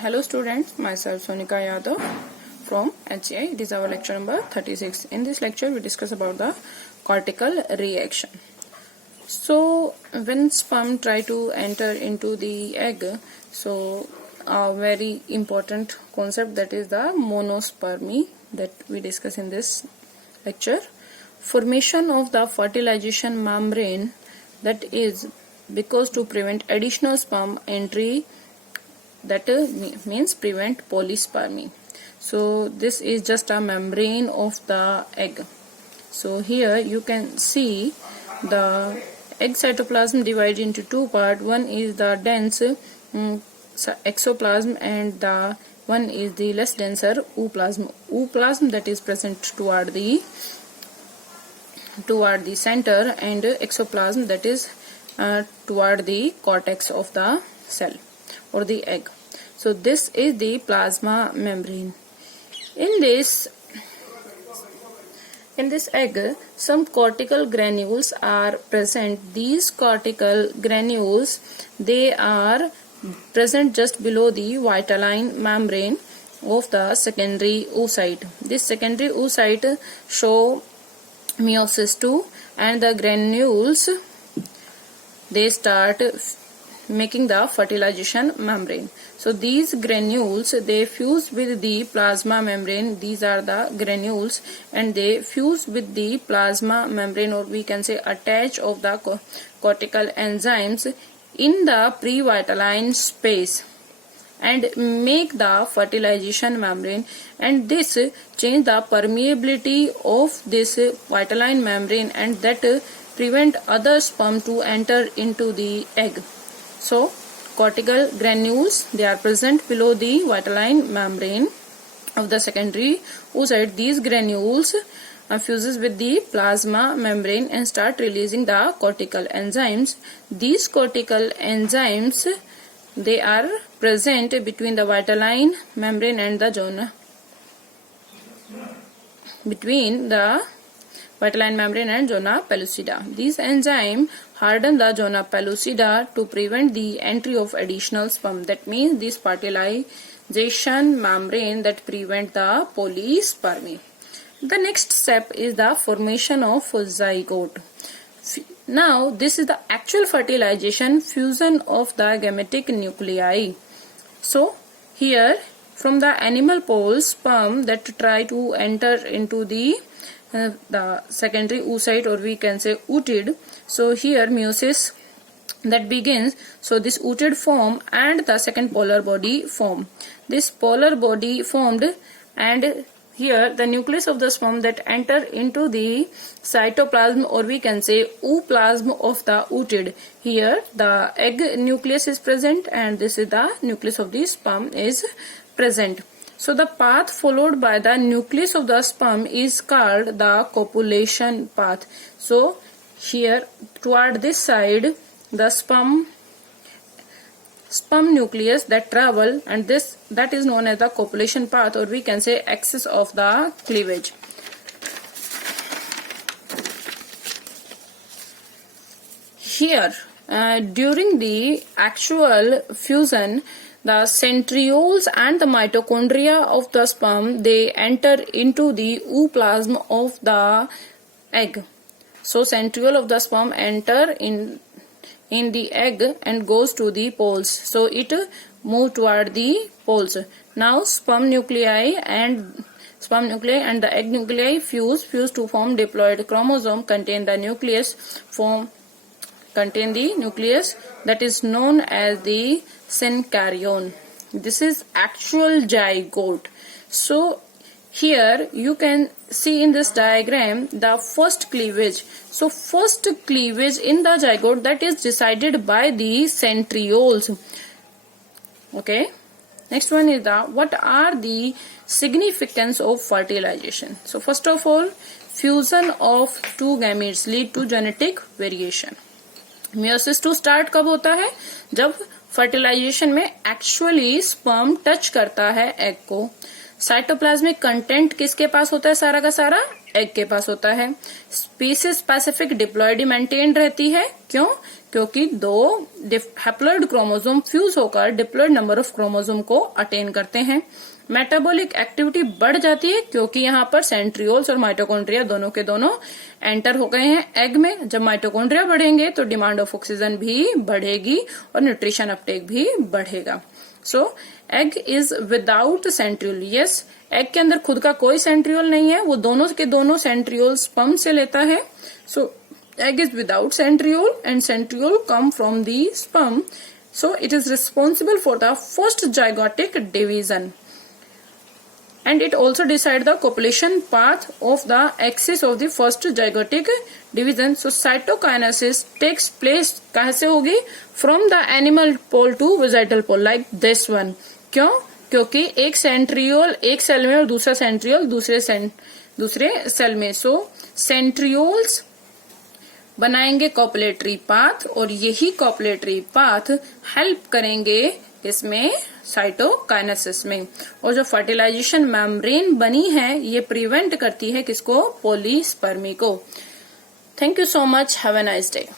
Hello students, myself Sonika Yadav from HCI. It is our lecture number 36. In this lecture we discuss about the cortical reaction. So when sperm try to enter into the egg, so a very important concept, that is the monospermy, that we discuss in this lecture. Formation of the fertilization membrane, that is because to prevent additional sperm entry, that means prevent polyspermy. So this is just a membrane of the egg. So here you can see the egg cytoplasm divided into two parts. One is the dense exoplasm and the one is the less denser ooplasm. Ooplasm that is present toward the center, and exoplasm that is toward the cortex of the cell or the egg. So this is the plasma membrane. In this egg, some cortical granules are present. These cortical granules, they are present just below the vitelline membrane of the secondary oocyte. This secondary oocyte show meiosis II, and the granules, they start making the fertilization membrane. So these granules, they fuse with the plasma membrane. These are the granules, and they fuse with the plasma membrane, or we can say attach of the cortical enzymes in the pre-vitelline space and make the fertilization membrane, and this change the permeability of this vitelline membrane, and that prevent other sperm to enter into the egg. So cortical granules, they are present below the vitelline membrane of the secondary oocyte. These granules fuses with the plasma membrane and start releasing the cortical enzymes. These cortical enzymes, they are present between the vitelline membrane and the zona, between the vitelline membrane and zona pellucida. These enzymes harden the zona pellucida to prevent the entry of additional sperm. That means this fertilization membrane that prevent the polyspermy. The next step is the formation of zygote. Now this is the actual fertilization, fusion of the gametic nuclei. So here from the animal pole, sperm that try to enter into the secondary oocyte, or we can say ootid. So here meiosis that begins. So this ootid form and the second polar body form. This polar body formed, and here the nucleus of the sperm that enter into the cytoplasm, or we can say ooplasm of the ootid. Here the egg nucleus is present, and this is the nucleus of the sperm is present. So the path followed by the nucleus of the sperm is called the copulation path. So here toward this side, the sperm nucleus that travel, and that is known as the copulation path, or we can say axis of the cleavage. Here during the actual fusion, the centrioles and the mitochondria of the sperm, they enter into the ooplasm of the egg. So centriole of the sperm enter in the egg and goes to the poles. So it move toward the poles. Now sperm nuclei and the egg nuclei fuse to form diploid chromosome, contain the nucleus that is known as the synkaryon. This is actual zygote. So here you can see in this diagram the first cleavage. So first cleavage in the zygote, that is decided by the centrioles. Okay. Next one is what are the significance of fertilization. So first of all, fusion of two gametes lead to genetic variation. meiosis II start कब होता है? जब fertilisation में actually sperm touch करता है egg को। Cytoplasmic content किसके पास होता है? सारा का सारा एग के पास होता है। स्पीसीज स्पेसिफिक डिप्लॉयडी मेंटेन रहती है। क्यों? क्योंकि 2 हैप्लॉइड क्रोमोसोम फ्यूज होकर डिप्लॉइड नंबर ऑफ क्रोमोसोम को अटेन करते हैं। मेटाबॉलिक एक्टिविटी बढ़ जाती है क्योंकि यहाँ पर सेंट्रियोल्स और माइटोकॉन्ड्रिया दोनों के दोनों एंटर हो गए हैं एग में। जब माइटोकॉन्ड्रिया बढ़ेंगे तो डिमांड ऑफ ऑक्सीजन भी बढ़ेगी और न्यूट्रिशन अपटेक भी बढ़ेगा। So egg is without centriole. Yes, egg के अंदर खुद का कोई सेंट्रियोल नहीं है, वो दोनों के दोनों सेंट्रियोल स्पर्म से लेता है। सो egg is without centriole and centriole come from the sperm, so it is responsible for the first zygotic division and it also decide the copulation path of the axis of the first zygotic division. So cytokinesis takes place कैसे होगी? From the animal pole to vegetal pole like this one. क्यों? क्योंकि एक centriole एक cell में और दूसरा centriole दूसरे सेल में। सो सेंट्रियोल्स बनाएंगे कॉपुलेटरी पाथ और यही कॉपुलेटरी पाथ हेल्प करेंगे इसमें साइटोकाइनेसिस में। और जो फर्टिलाइजेशन मेम्ब्रेन बनी है ये प्रिवेंट करती है किसको? पॉलीस्पर्मी को। Thank you so much, have a nice day.